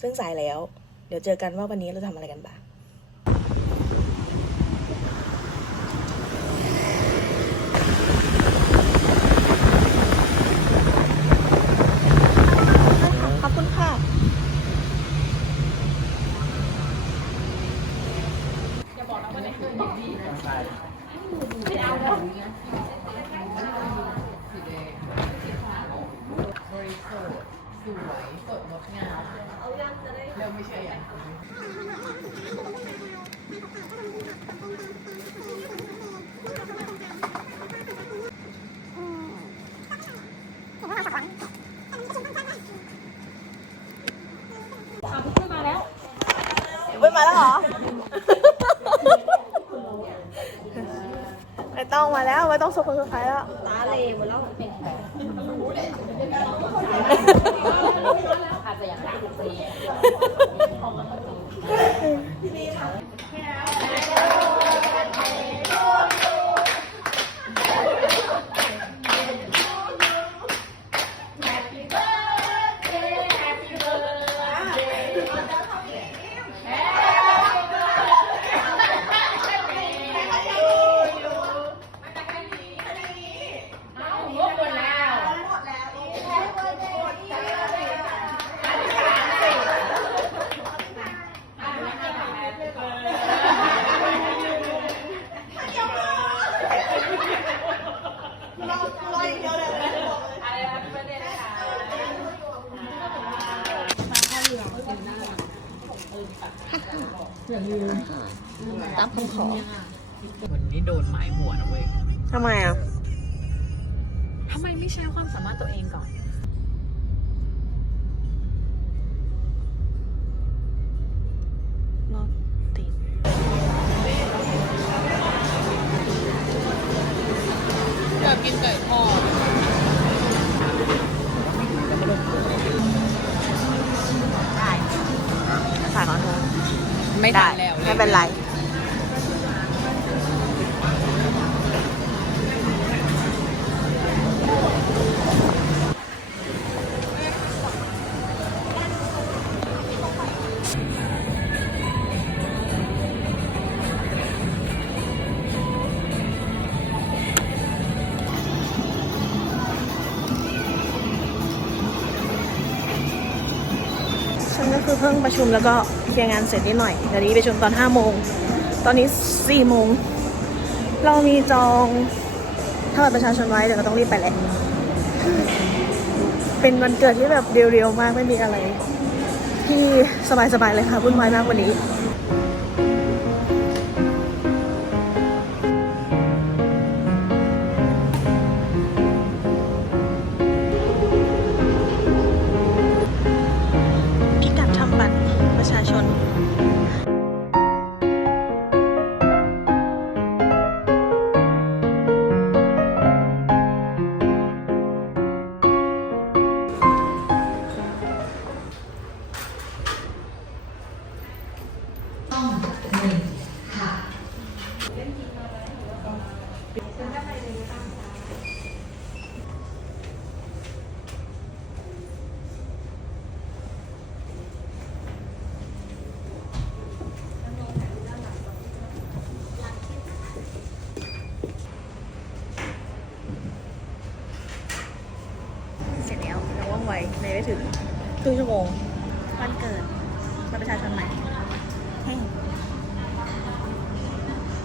ซึ่งสายแล้ว เดี๋ยวเจอกันว่าวันนี้เราทำอะไรกันบ้าง ขอบคุณค่ะ บริสุทธิ์ สวยสดงดงามเริ่มไม่เชื่ออย่างไม่มาแล้วเหรอไม่ต้องมาแล้วไม่ต้องส่งคนสุดท้ายแล้ว ตาเลหมดแล้ว อาจจะอย่า งนั้นสิตามคำขอวันนี้โดนหมายหัวนะเว้ยทำไมอะทำไมไม่ใช้ความสามารถตัวเองก่อน ไม่ทันแล้ว ไม่เป็นไร คือเพิ่งประชุมแล้วก็เคลียร์งานเสร็จนิดหน่อยเดี๋ยวนี้ประชุมตอน5โมง ตอนนี้4โมง เรามีจองถ้าบัตรประชาชนไว้เดี๋ยวเราต้องรีบไปแหละ เป็นวันเกิดที่แบบเรียวๆมากไม่มีอะไร ที่สบายๆเลยค่ะวุ่นวายมากวันนี้ เสร็จแล้วเราว่องไวในไม่ถึงครึ่งชั่วโมงวันเกิดบัตรประชาชนใหม่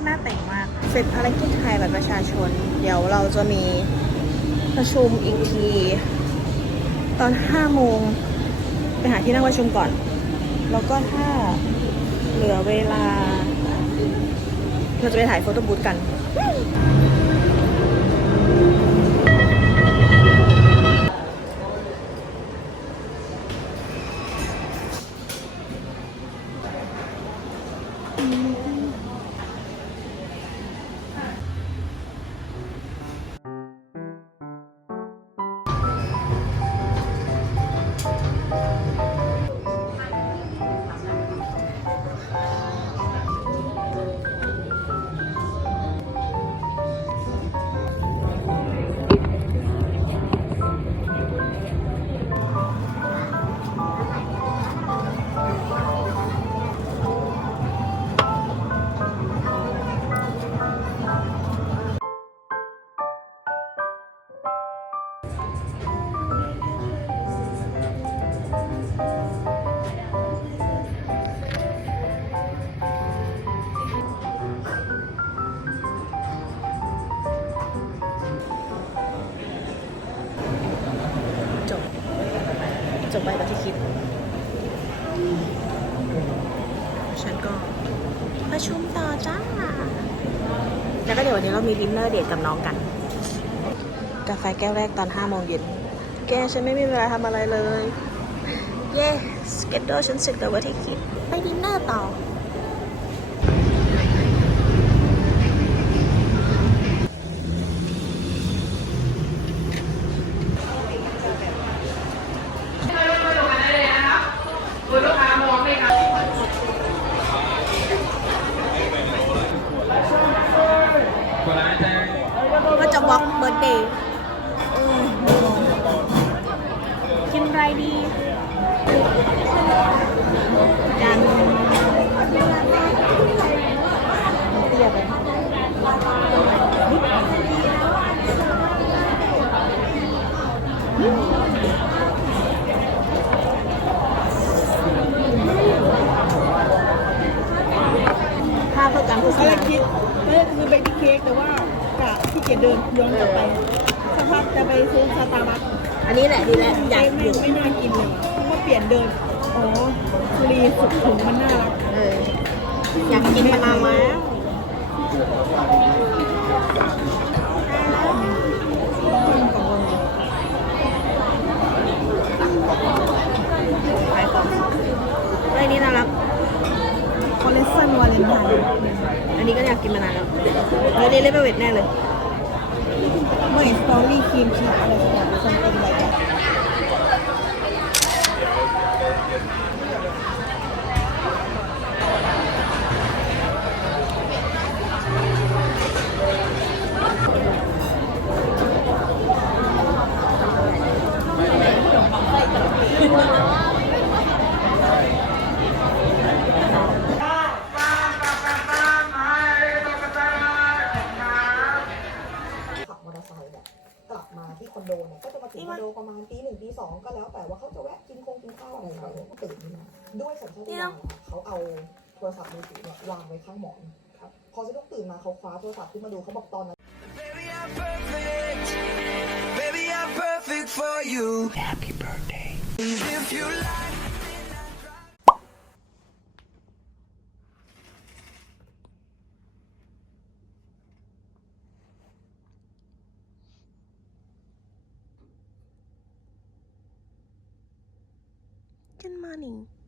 หน้าแต่งมาก เสร็จภารกิจถ่ายบัตรประชาชน เดี๋ยวเราจะมีประชุมอีกที ตอน5โมงไปหาที่นั่งประชุมก่อน แล้วก็ถ้าเหลือเวลา เราจะไปถ่ายโฟโต้บูธกัน ดี๋ยววันนี้เรามีดินเนอร์เดทกับน้องกัน กาแฟแก้วแรกตอน5โมงเย็น แกฉันไม่มีเวลาทำอะไรเลย เย้สเก็ตโดฉันสึกแต่ว่าที่คิด ไปดินเนอร์ต่อ กินอะไรดีจานเตี้ยไปค่าเพื่อการโฆษตอนแรณากคิดตอนแรกคือเบบี้เค้กแต่ว่ากะที่เกียจเดินย้อนกลับไปสักพักจะไปซื้อสตาร์บัค อันนี้แหละดีแล้วอยากไม่อยู่ไม่น่ากินเลยว่ะเพราะว่าเปลี่ยนเดินอ๋อสุรีสุดถุงมันน่ารักเอออยากกินมานานแล้วขายของเฮ้ยนี่น่ารักคอเลสเตอรอลวาเลนไทน์อันนี้ก็อยากกินมานานแล้วเฮ้ยนี่เลเวลเวทแน่เลย ไม่สตอรี่ครีมชีสอะไรสักอย่างซัมติงอะไรกันขับ มาที่คอนโดเนี่ยก็จะมาถึงคอนโดประมาณตีหนึ่งตีสองก็แล้วแต่ว่าเขาจะแวะกินคงกินข้าวอะไรเขาก็ตื่นขึ้นมาด้วยสัญชาตญาณนะคะเขาเอาโทรศัพท์มือถือเนี่ยวางไว้ข้างหมอนครับพอสะดุ้งตื่นมาเขาคว้าโทรศัพท์ขึ้นมาดูเขาบอกตอนนั้น Baby, I'm perfect. Baby, I'm perfect for you. Happy birthday. If you like. กิ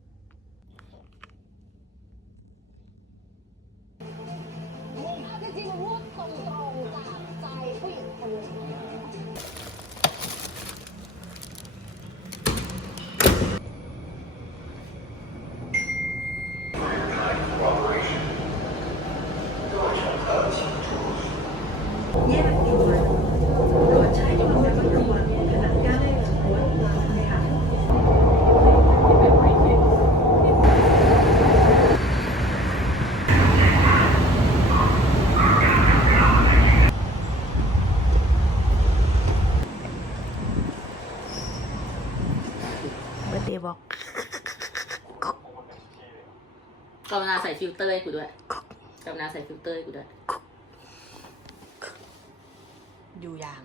ฟิลเตอร์ให้กูด้วยกรุณาใส่ฟิลเตอร์ให้กูด้วย อยู่ยาง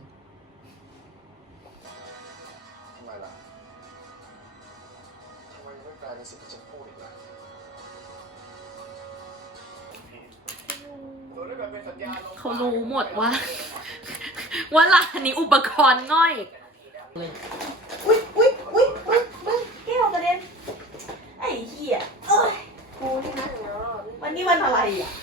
ทำไมล่ะทำไมไม่กลายเป็นสิ่งที่ฉันพูดอีกล่ะตัวได้แบบเป็นสัญญาณเขารู้หมดว่า ว่าร้านนี้อุปกรณ์ง่อย อุ้ยอุ้ยอุ้ยอุ้ยมึงแก้วกระเด็น ไอ้เหี้ยเอ้ย กูนี่นะ วัน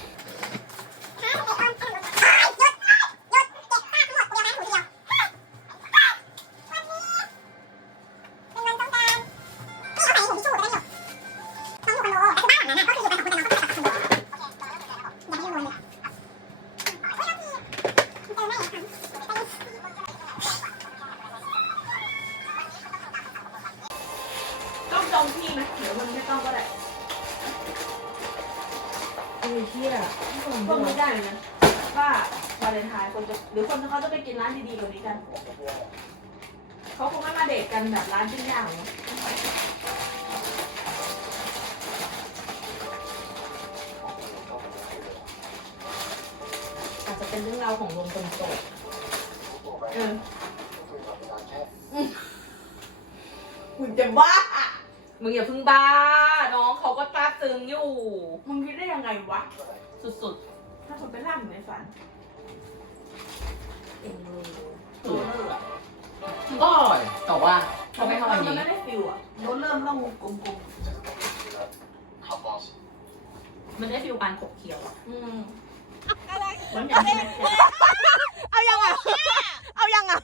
คนจะหรือคนเขาจะไปกินร้านดีๆกว่านี้กัน เขาคงไม่มาเดทกันแบบร้านปิ้งย่างหรอกอาจจะเป็นเรื่องราวของลมคนโสดเออคุยกับเวลาแค่มึงจะบ้า มึงอย่าเพิ่งบ้า น้องเขาก็ตราบซึ้งอยู่ มึงคิดได้ยังไงวะ สุดถ้าคนไปล่ำในฝัน ก็เลยต่อร่อยแต่ว่าพอไม่เข้าอันนี้ มันไม่ได้ฟิวอะโดนเริ่มต้องกลมมันได้ฟิลการขบเคี้ยวอะๆอืมมันอย่างที่มันไข็งเอายังอะ เอายังอะ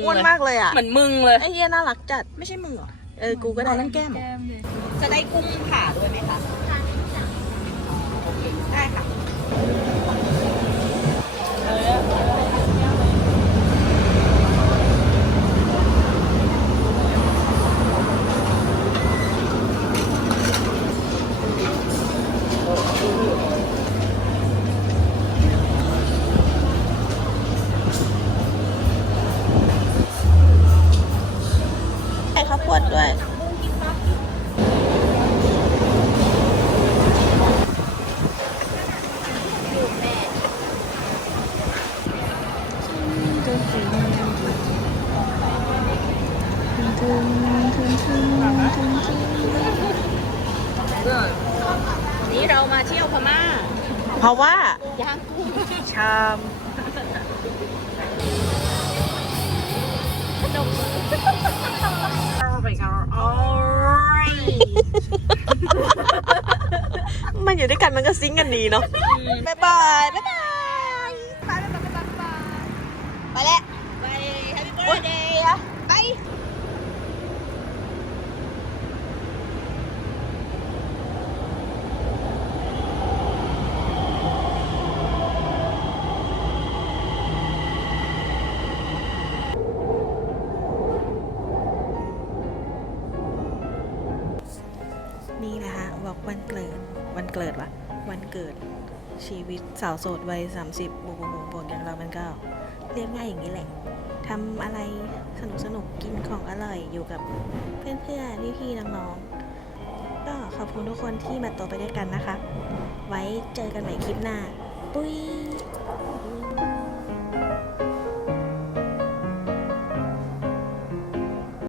อนแก้มมึงอ้วนเลยมากเลยอะ เหมือนมึงเลย ไอ้เหี้ยน่ารักจัด ไม่ใช่มือเหรอ เออ กูก็ได้นั่นแก้ม จะได้กุ้งผ่าด้วยไหมคะ ได้ค่ะ นี้เรามาเที่ยวพม่า เพราะว่าย่างกุ้งชามมันอยู่ด้วยกันมันก็ซิงกันดีเนาะบ๊ายบายบ๊ายบายไปไปไปไปแล้วไป Happy birthday อะไป นะคะบอกวันเกิดวันเกิดวะวันเกิดชีวิตสาวโสดวัย30บวกบวกบวกบวกอย่างเรามันก็เรียบง่ายอย่างนี้แหละทำอะไรสนุกสนุกกินของอร่อยอยู่กับเพื่อนเพื่อนพี่พี่ๆน้องๆก็ขอบคุณทุกคนที่มาโตไปด้วยกันนะคะ ไว้เจอกันใหม่คลิปหน้า ปุ้ย